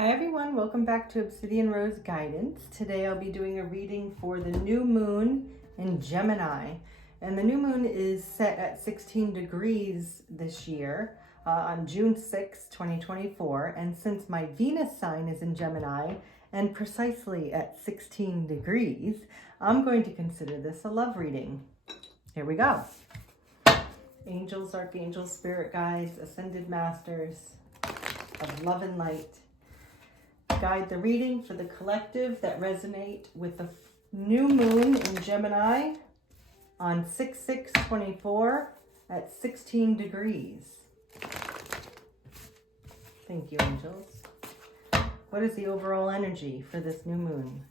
Hi everyone, welcome back to Obsidian Rose Guidance. Today I'll be doing a reading for the new moon in Gemini. And the new moon is set at 16 degrees this year on June 6, 2024. And since my Venus sign is in Gemini and precisely at 16 degrees, I'm going to consider this a love reading. Here we go. Angels, archangels, spirit guides, ascended masters of love and light. Guide the reading for the collective that resonate with the new moon in Gemini on 6/6/24 at 16 degrees. Thank you, angels. What is the overall energy for this new moon?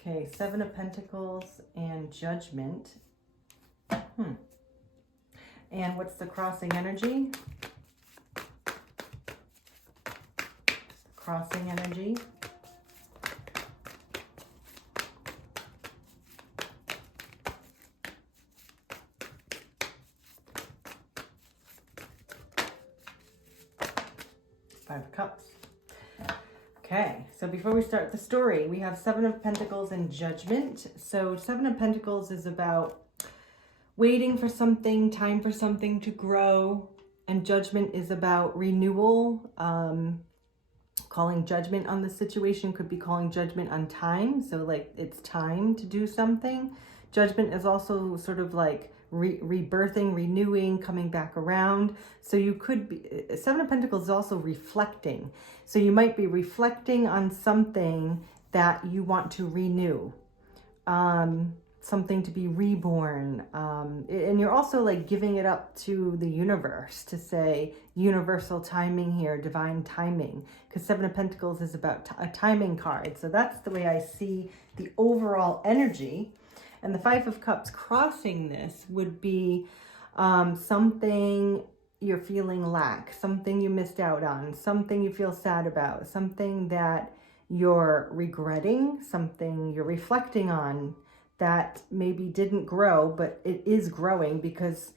Okay, Seven of Pentacles and Judgment. And what's the crossing energy? Crossing energy. Five of Cups. Okay, so before we start the story, we have Seven of Pentacles and Judgment. So Seven of Pentacles is about waiting for something, time for something to grow, and Judgment is about renewal. Calling judgment on the situation could be calling judgment on time. So like it's time to do something. Judgment is also sort of like rebirthing, renewing, coming back around. So you could be, Seven of Pentacles is also reflecting. So you might be reflecting on something that you want to renew. Something to be reborn, and you're also like giving it up to the universe to say universal timing here, divine timing, because Seven of Pentacles is about a timing card. So that's the way I see the overall energy. And the Five of Cups crossing this would be something you're feeling lack, something you missed out on, something you feel sad about, something that you're regretting, something you're reflecting on that maybe didn't grow, but it is growing because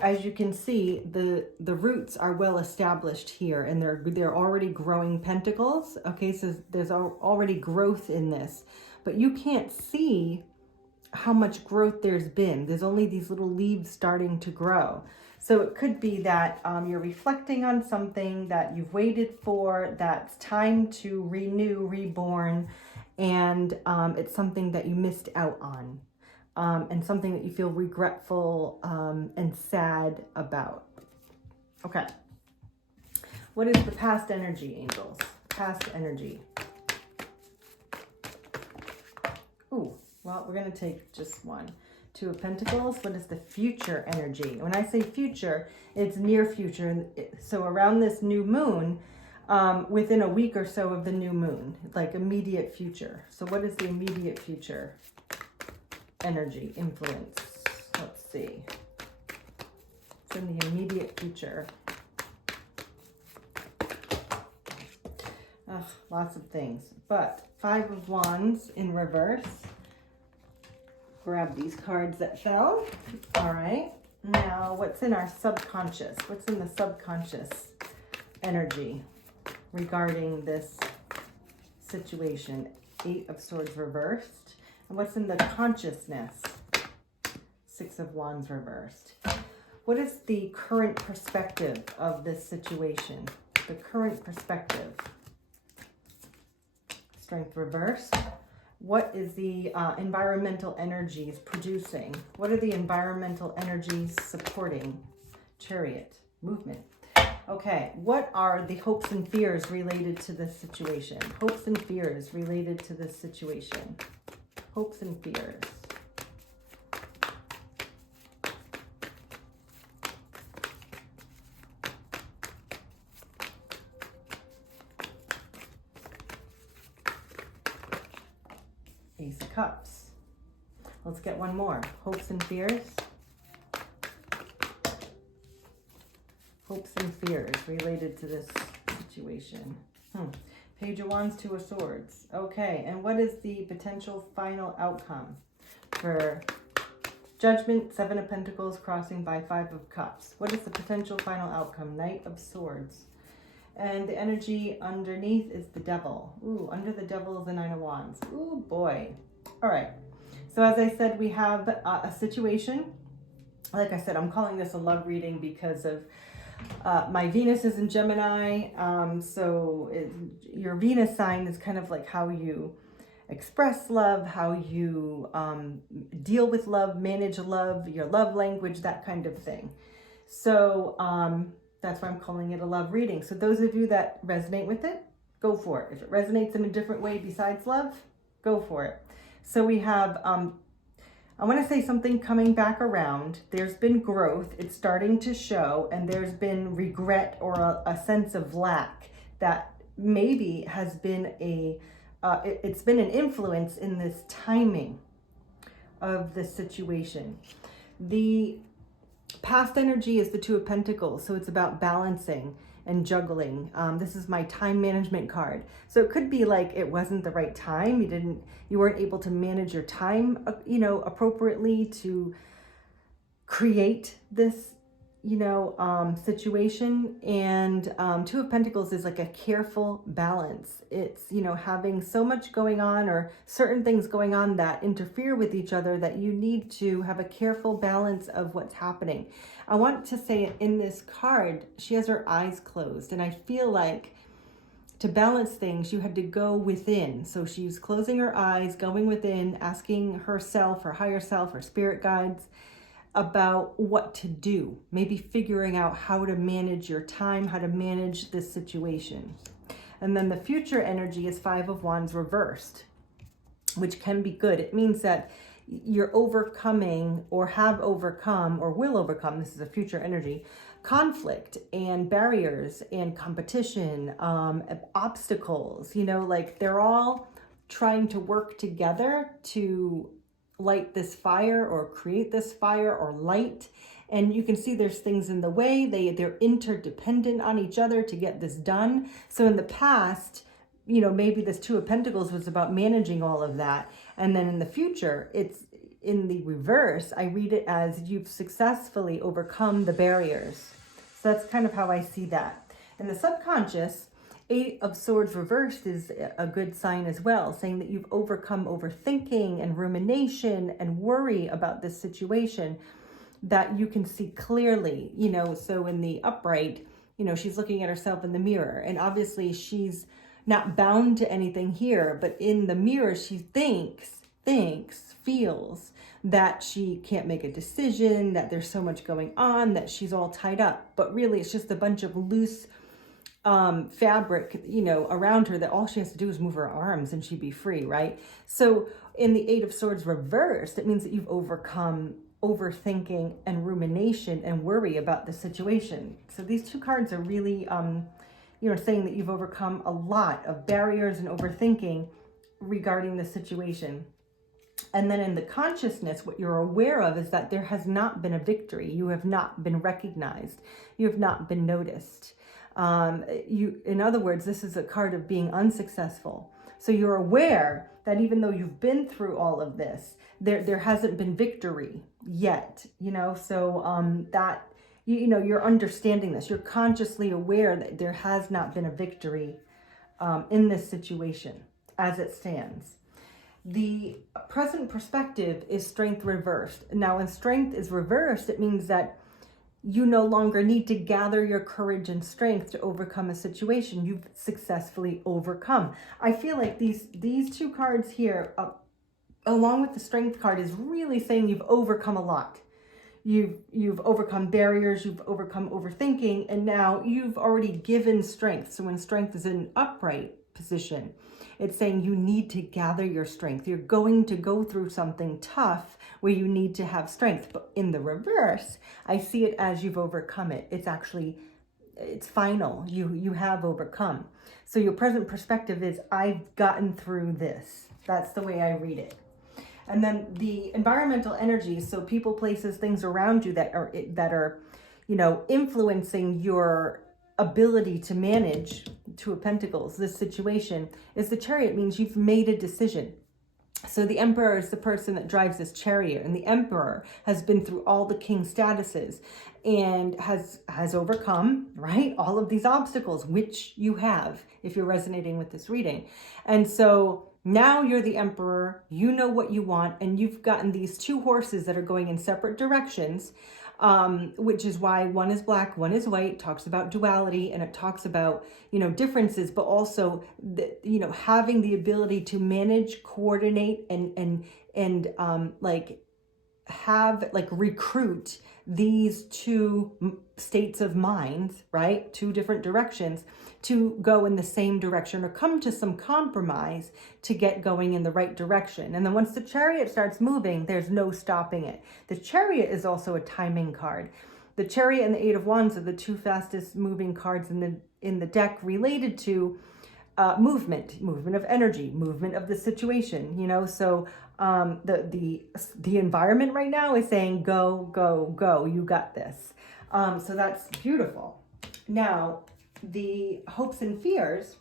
as you can see, the roots are well established here and they're already growing pentacles. Okay, so there's already growth in this, but you can't see how much growth there's been. There's only these little leaves starting to grow. So it could be that you're reflecting on something that you've waited for, that's time to renew, reborn, and it's something that you missed out on, and something that you feel regretful and sad about. Okay. What is the past energy, angels? Past energy. Ooh, well, we're going to take just one. Two of Pentacles. What is the future energy? When I say future, it's near future. So around this new moon, within a week or so of the new moon, like immediate future. So what is the immediate future energy, influence? Let's see. It's in the immediate future. Lots of things. But Five of Wands in reverse. Grab these cards that fell. All right. Now, what's in our subconscious? What's in the subconscious energy regarding this situation? Eight of Swords reversed. And what's in the consciousness? Six of Wands reversed. What is the current perspective of this situation? The current perspective. Strength reversed. What is the environmental energies producing? What are the environmental energies supporting? Chariot, movement. Okay, what are the hopes and fears related to this situation? Hopes and fears related to this situation. Hopes and fears. Ace of Cups. Let's get one more. Hopes and fears. Hopes and fears related to this situation. Page of Wands, Two of Swords. Okay, and what is the potential final outcome for Judgment, Seven of Pentacles crossing by Five of Cups. What is the potential final outcome? Knight of Swords. And the energy underneath is the Devil. Ooh, under the Devil is the Nine of Wands. Ooh, boy. All right. So as I said, we have a situation. Like I said, I'm calling this a love reading because of my Venus is in Gemini. Your Venus sign is kind of like how you express love, how you deal with love, manage love, your love language, that kind of thing. So that's why I'm calling it a love reading. So those of you that resonate with it, go for it. If it resonates in a different way besides love, go for it. So we have, I want to say something coming back around. There's been growth. It's starting to show, and there's been regret or a sense of lack that maybe has been it's been an influence in this timing of the situation. The past energy is the Two of Pentacles, so it's about balancing and juggling. This is my time management card. So it could be like it wasn't the right time. You weren't able to manage your time, appropriately to create this, situation. And Two of Pentacles is like a careful balance. It's, having so much going on or certain things going on that interfere with each other that you need to have a careful balance of what's happening. I want to say in this card, she has her eyes closed, and I feel like to balance things, you had to go within. So she's closing her eyes, going within, asking herself, her higher self, her spirit guides, about what to do, maybe figuring out how to manage your time, how to manage this situation. And then the future energy is Five of Wands reversed, which can be good. It means that you're overcoming or have overcome or will overcome, this is a future energy, conflict and barriers and competition, obstacles, like they're all trying to work together to light this fire or create this fire or light. And you can see there's things in the way. They're interdependent on each other to get this done. So in the past, maybe this Two of Pentacles was about managing all of that. And then in the future, it's in the reverse. I read it as you've successfully overcome the barriers. So that's kind of how I see that. In the subconscious, Eight of Swords reversed is a good sign as well, saying that you've overcome overthinking and rumination and worry about this situation, that you can see clearly, so in the upright, she's looking at herself in the mirror, and obviously she's not bound to anything here, but in the mirror, she feels that she can't make a decision, that there's so much going on, that she's all tied up, but really it's just a bunch of loose fabric, around her, that all she has to do is move her arms and she'd be free, right? So in the Eight of Swords reversed, it means that you've overcome overthinking and rumination and worry about the situation. So these two cards are really, saying that you've overcome a lot of barriers and overthinking regarding the situation. And then in the consciousness, what you're aware of is that there has not been a victory. You have not been recognized. You have not been noticed. In other words, this is a card of being unsuccessful. So you're aware that even though you've been through all of this, there hasn't been victory yet, so that, you're understanding this. You're consciously aware that there has not been a victory in this situation as it stands. The present perspective is Strength reversed. Now, when Strength is reversed, it means that you no longer need to gather your courage and strength to overcome a situation. You've successfully overcome. I feel like these two cards here, along with the Strength card, is really saying you've overcome a lot. You've overcome barriers, you've overcome overthinking, and now you've already given strength. So when Strength is in an upright position, it's saying you need to gather your strength. You're going to go through something tough where you need to have strength. But in the reverse, I see it as you've overcome it. It's final. You have overcome. So your present perspective is, I've gotten through this. That's the way I read it. And then the environmental energies, so people, places, things around you that are, influencing your ability to manage Two of Pentacles, this situation, is the Chariot. Means you've made a decision. So the emperor is the person that drives this chariot, and the emperor has been through all the king statuses and has overcome, right, all of these obstacles, which you have if you're resonating with this reading. And so now you're the emperor, you know what you want, and you've gotten these two horses that are going in separate directions, which is why one is black, one is white. It talks about duality, and it talks about, you know, differences, but also, you know, having the ability to manage, coordinate, and like have, like, recruit these two states of mind, right? Two different directions to go in the same direction or come to some compromise to get going in the right direction. And then once the chariot starts moving, there's no stopping it. The chariot is also a timing card. The chariot and the Eight of Wands are the two fastest moving cards in the deck, related to movement of energy, movement of the situation, you know. So the environment right now is saying go, go, go, you got this. So that's beautiful. Now, the hopes and fears,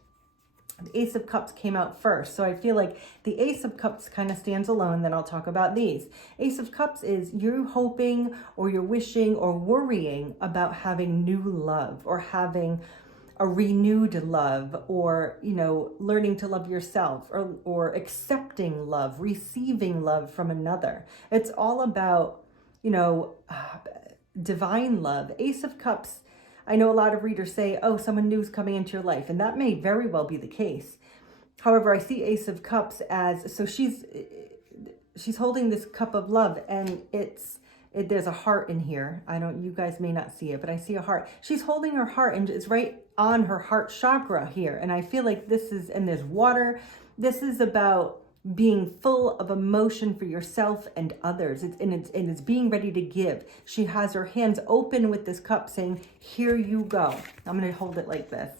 the Ace of Cups came out first. So I feel like the Ace of Cups kind of stands alone. Then I'll talk about these. Ace of Cups is you're hoping or you're wishing or worrying about having new love, or having a renewed love, or, you know, learning to love yourself, or accepting love, receiving love from another. It's all about, you know, divine love. Ace of Cups, I know a lot of readers say, oh, someone new is coming into your life, and that may very well be the case. However, I see Ace of Cups as, so she's holding this cup of love, and there's a heart in here. You guys may not see it, but I see a heart. She's holding her heart, and it's right on her heart chakra here. And I feel like and there's water. This is about being full of emotion for yourself and others. It's being ready to give. She has her hands open with this cup saying, here you go. I'm going to hold it like this.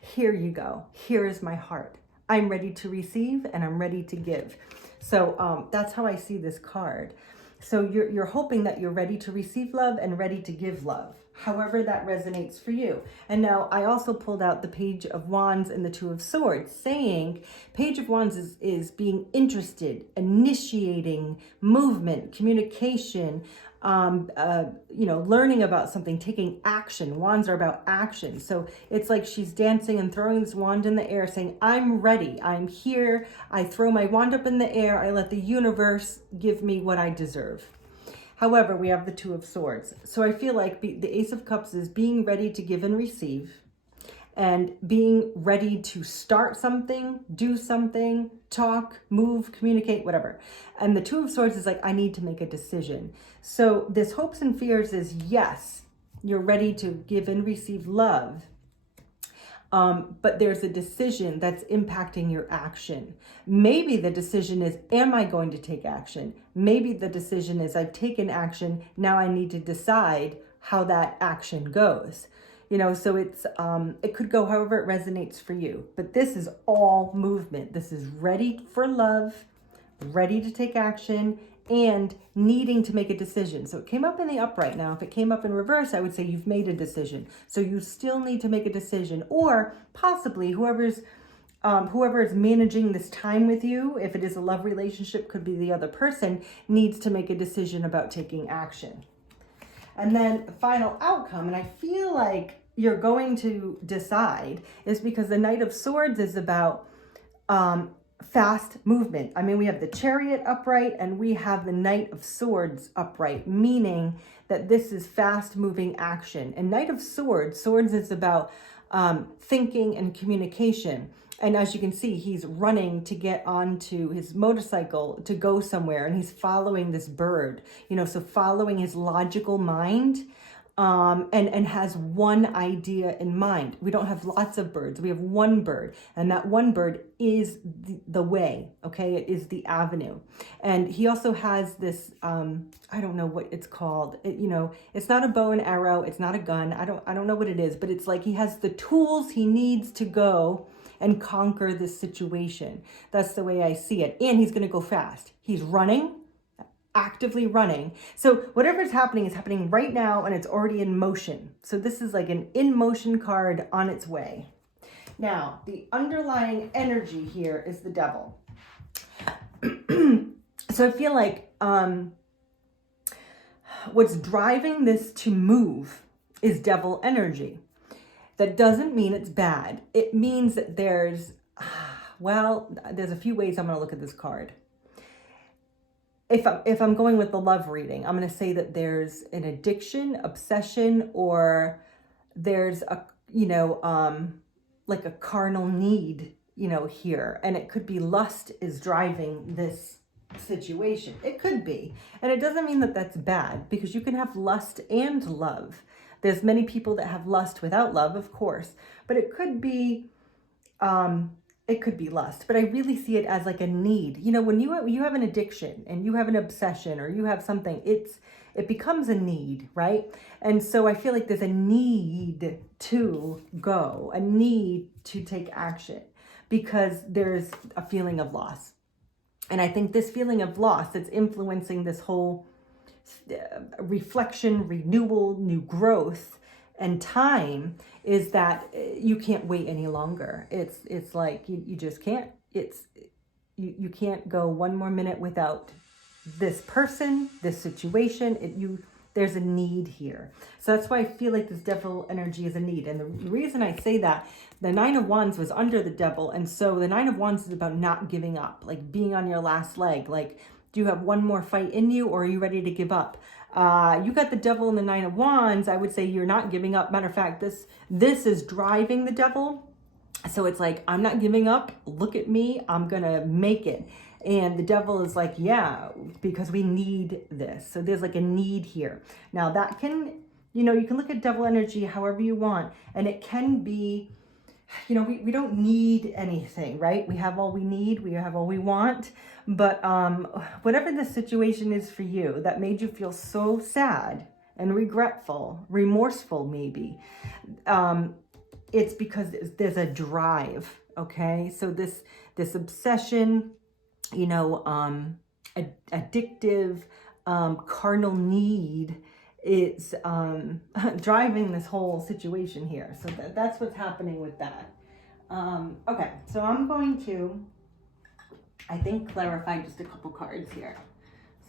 Here you go. Here is my heart. I'm ready to receive, and I'm ready to give. So that's how I see this card. So you're hoping that you're ready to receive love and ready to give love, however that resonates for you. And now I also pulled out the Page of Wands and the Two of Swords, saying Page of Wands is being interested, initiating movement, communication, you know, learning about something, taking action. Wands are about action. So it's like she's dancing and throwing this wand in the air, saying, I'm ready, I'm here. I throw my wand up in the air. I let the universe give me what I deserve. However, we have the Two of Swords. So I feel like the Ace of Cups is being ready to give and receive, and being ready to start something, do something, talk, move, communicate, whatever. And the Two of Swords is like, I need to make a decision. So this hopes and fears is, yes, you're ready to give and receive love. But there's a decision that's impacting your action. Maybe the decision is, am I going to take action? Maybe the decision is, I've taken action. Now I need to decide how that action goes. You know, so it could go however it resonates for you. But this is all movement. This is ready for love, ready to take action, and needing to make a decision. So it came up in the upright. Now, if it came up in reverse, I would say you've made a decision. So you still need to make a decision, or possibly whoever is managing this time with you, if it is a love relationship, could be the other person, needs to make a decision about taking action. And then the final outcome, and I feel like you're going to decide, is because the Knight of Swords is about fast movement. I mean, we have the Chariot upright and we have the Knight of Swords upright, meaning that this is fast moving action. And Knight of Swords is about thinking and communication. And as you can see, he's running to get onto his motorcycle to go somewhere, and he's following this bird, you know, so following his logical mind, and has one idea in mind. We don't have lots of birds. We have one bird, and that one bird is the way, okay? It is the avenue. And he also has this, I don't know what it's called. You know, it's not a bow and arrow. It's not a gun. I don't know what it is, but it's like he has the tools he needs to go and conquer this situation. That's the way I see it. And he's going to go fast. He's running, actively running. So whatever is happening right now, and it's already in motion. So this is like an in motion card on its way. Now, the underlying energy here is the Devil. So I feel like what's driving this to move is devil energy. That doesn't mean it's bad. It means that there's a few ways I'm going to look at this card. If I'm going with the love reading, I'm going to say that there's an addiction, obsession, or there's a, like a carnal need, here. And it could be lust is driving this situation. It could be. And it doesn't mean that that's bad, because you can have lust and love. There's many people that have lust without love, of course, but it could be lust. But I really see it as like a need. When you have an addiction and you have an obsession or you have something, it becomes a need, right? And so I feel like there's a need to go, a need to take action, because there's a feeling of loss. And I think this feeling of loss that's influencing this whole reflection, renewal, new growth, and time is that you can't wait any longer. It's like you just can't. You can't go one more minute without this person, this situation. There's a need here. So that's why I feel like this devil energy is a need. And the reason I say that, the Nine of Wands was under the devil. And so the Nine of Wands is about not giving up, like being on your last leg. Like, do you have one more fight in you, or are you ready to give up? You got the devil and the Nine of Wands. I would say you're not giving up. Matter of fact, this is driving the devil. So it's like, I'm not giving up. Look at me. I'm going to make it. And the devil is like, yeah, because we need this. So there's like a need here. Now that can, you can look at devil energy however you want. And it can be, we don't need anything, right? We have all we need. We have all we want. But whatever the situation is for you that made you feel so sad and regretful, remorseful maybe, it's because there's a drive, okay? So this obsession, addictive, carnal need is driving this whole situation here. So that's what's happening with that. Okay, so I'm going to, I think, clarify just a couple cards here.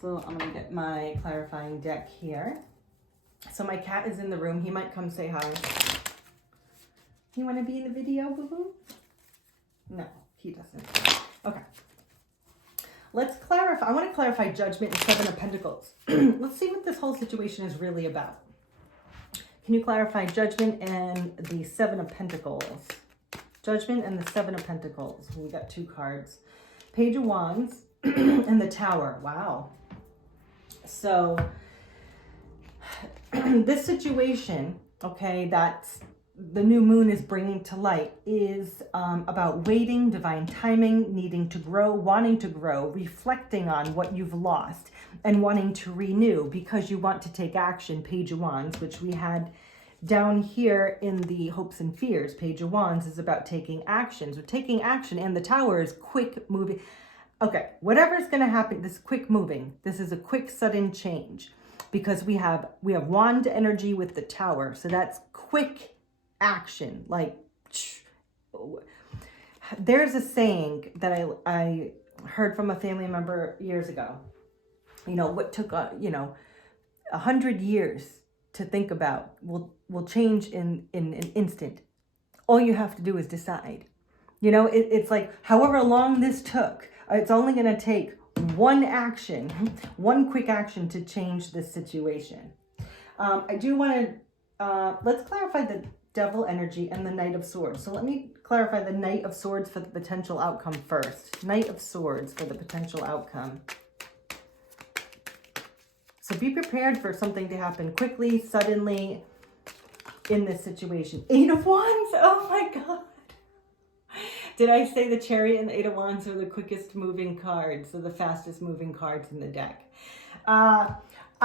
So I'm going to get my clarifying deck here. So my cat is in the room. He might come say hi. You want to be in the video, boo-boo? No, he doesn't. Okay. Let's clarify. I want to clarify Judgment and Seven of Pentacles. Let's see what this whole situation is really about. Can you clarify Judgment and the Seven of Pentacles? Judgment and the Seven of Pentacles. We got two cards. Page of Wands and the Tower. Wow. So this situation, okay, that's the new moon is bringing to light is about waiting, divine timing, needing to grow, wanting to grow, reflecting on what you've lost, and wanting to renew because you want to take action. Page of Wands, which we had down here in the hopes and fears. Page of Wands is about taking action. So taking action, and the Tower is quick moving. Okay, whatever is going to happen, this quick moving. This is a quick, sudden change because we have wand energy with the Tower. So that's quick action. Like, there's a saying that I heard from a family member years ago. What took 100 years to think about will change in an instant. All you have to do is decide. It's like, however long this took, it's only going to take one action, one quick action to change this situation. I do want to, let's clarify the Devil energy and the Knight of Swords. So let me clarify the Knight of Swords for the potential outcome first. Knight of Swords for the potential outcome. So be prepared for something to happen quickly, suddenly in this situation. Eight of Wands. Oh my God. Did I say the Chariot and the Eight of Wands are the quickest moving cards, or the fastest moving cards in the deck?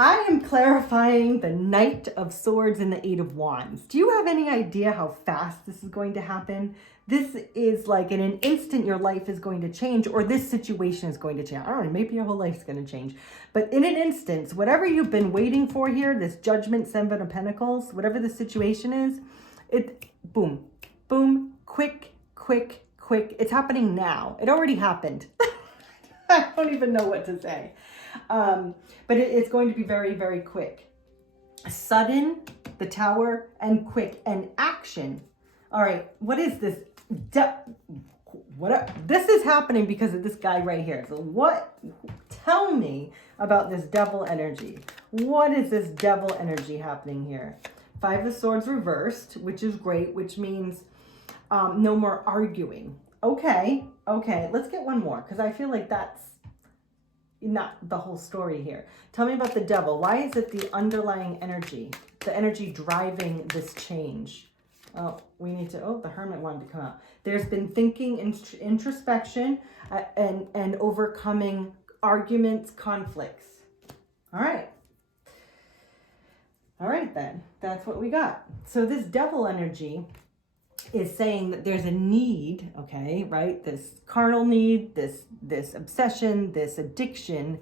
I am clarifying the Knight of Swords and the Eight of Wands. Do you have any idea how fast this is going to happen? This is like in an instant your life is going to change, or this situation is going to change. I don't know, maybe your whole life's going to change. But in an instant, whatever you've been waiting for here, this Judgment, Seven of Pentacles, whatever the situation is, it boom, boom, quick, quick, quick. It's happening now. It already happened. I don't even know what to say. But it's going to be very, very quick. Sudden, the Tower, and quick, and action. All right, what is this? This is happening because of this guy right here. So tell me about this devil energy. What is this devil energy happening here? Five of Swords reversed, which is great, which means no more arguing. Okay, let's get one more because I feel like that's not the whole story here. Tell me about the devil. Why is it the underlying energy, the energy driving this change? Oh, the Hermit wanted to come out. There's been thinking, introspection, and overcoming arguments, conflicts. All right then, that's what we got. So this devil energy is saying that there's a need, okay, right? This carnal need, this obsession, this addiction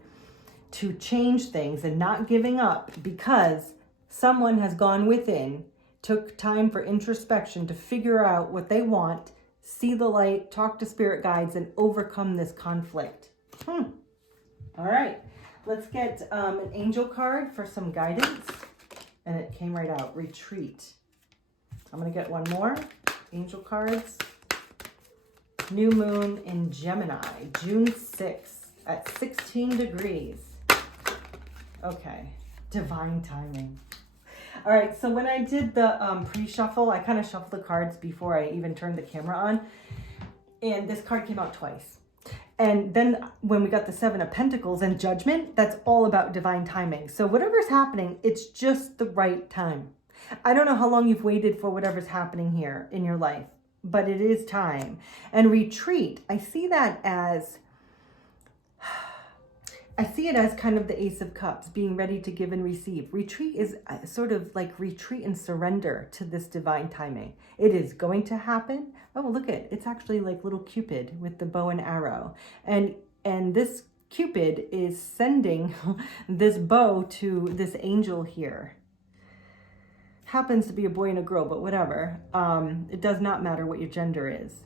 to change things and not giving up because someone has gone within, took time for introspection to figure out what they want, see the light, talk to spirit guides, and overcome this conflict. All right, let's get an angel card for some guidance. And it came right out, retreat. I'm gonna get one more. Angel cards. New moon in Gemini, June 6th at 16 degrees. Okay, divine timing. All right, so when I did the pre-shuffle, I kind of shuffled the cards before I even turned the camera on. And this card came out twice. And then when we got the Seven of Pentacles and Judgment, that's all about divine timing. So whatever's happening, it's just the right time. I don't know how long you've waited for whatever's happening here in your life, but it is time. And retreat, I see it as kind of the Ace of Cups, being ready to give and receive. Retreat is sort of like retreat and surrender to this divine timing. It is going to happen. Oh, look it's actually like little Cupid with the bow and arrow. And this Cupid is sending this bow to this angel here. Happens to be a boy and a girl, but whatever. It does not matter what your gender is.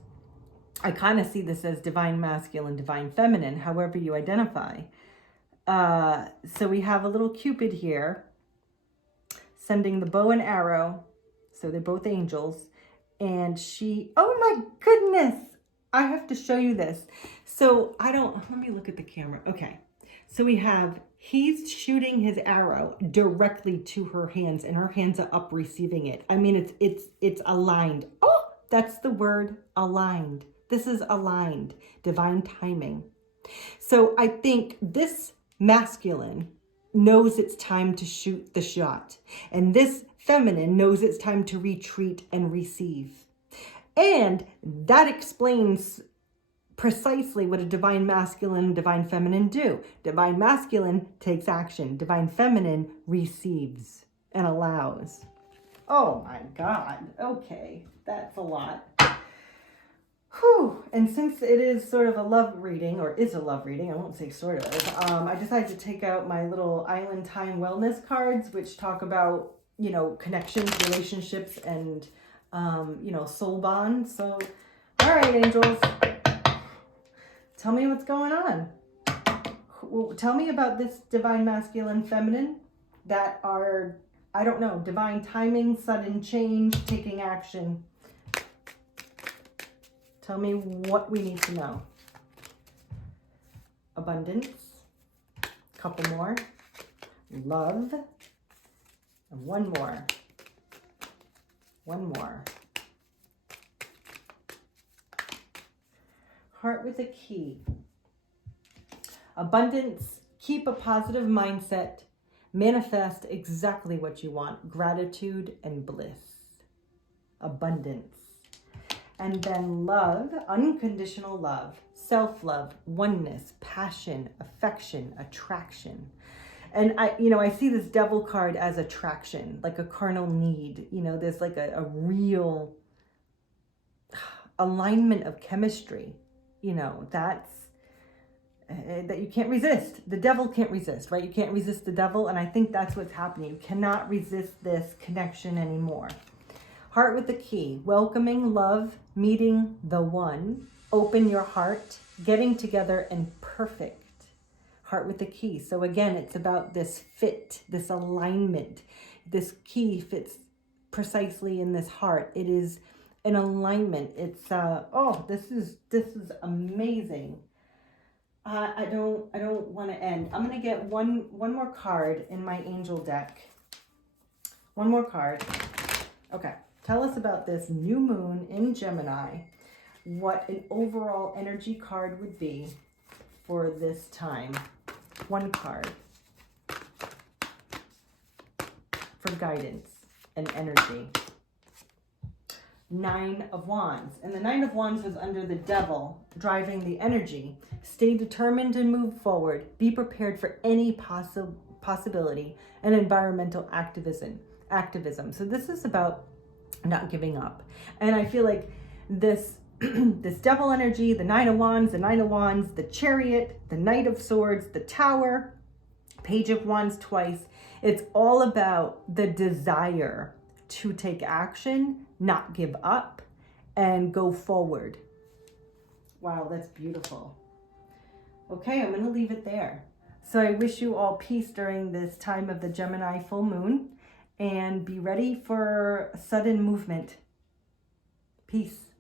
I kind of see this as divine masculine, divine feminine, however you identify. So we have a little Cupid here sending the bow and arrow. So they're both angels. And oh my goodness, I have to show you this. So let me look at the camera. Okay. So he's shooting his arrow directly to her hands and her hands are up receiving it. I mean, it's aligned. Oh, that's the word, aligned. This is aligned, divine timing. So I think this masculine knows it's time to shoot the shot. And this feminine knows it's time to retreat and receive. And that explains precisely what a divine masculine and divine feminine do. Divine masculine takes action. Divine feminine receives and allows. Oh my God. Okay, that's a lot. Whew. And since it is sort of a love reading, or is a love reading, I won't say sort of, I decided to take out my little Island Time Wellness cards, which talk about, connections, relationships, and, soul bonds. So, all right, angels, tell me what's going on. Well, tell me about this divine masculine, feminine that are, I don't know, divine timing, sudden change, taking action. Tell me what we need to know. Abundance. Couple more. Love. And one more. One more. Heart with a key. Abundance. Keep a positive mindset. Manifest exactly what you want. Gratitude and bliss. Abundance. And then love, unconditional love, self-love, oneness, passion, affection, attraction. And I see this devil card as attraction, like a carnal need. There's like a real alignment of chemistry, that's that you can't resist. The devil can't resist, right? You can't resist the devil. And I think that's what's happening. You cannot resist this connection anymore. Heart with the key, welcoming, love, meeting the one, open your heart, getting together, and perfect. Heart with the key. So again, it's about this fit, this alignment. This key fits precisely in this heart. It is an alignment. It's oh, this is amazing. I don't want to end. I'm gonna get one more card in my angel deck. One more card. Okay, tell us about this new moon in Gemini. What an overall energy card would be for this time. One card for guidance and energy. 9 of Wands. And the 9 of Wands was under the Devil, driving the energy. Stay determined and move forward. Be prepared for any possibility and environmental activism. So this is about not giving up. And I feel like this this Devil energy, the 9 of Wands, the Chariot, the Knight of Swords, the Tower, Page of Wands twice. It's all about the desire to take action, not give up, and go forward. Wow, that's beautiful. Okay, I'm going to leave it there. So I wish you all peace during this time of the Gemini full moon, and be ready for sudden movement. Peace.